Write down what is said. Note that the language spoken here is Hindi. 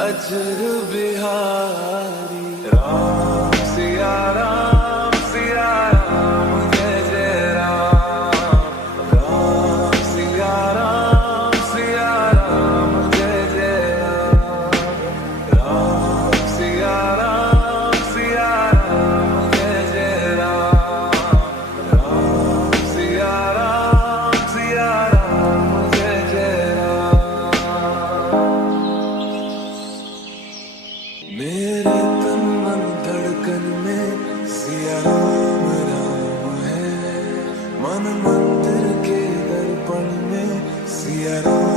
अजर बिहारी राम सिया राम जय जय राम। राम सिया राम जय जय राम। राम सिया राम जय जय राम। राम सिया राम जय जय राम। मेरे तन मन धड़कन में सिया राम है। मन मंदिर के दर्पण में सिया राम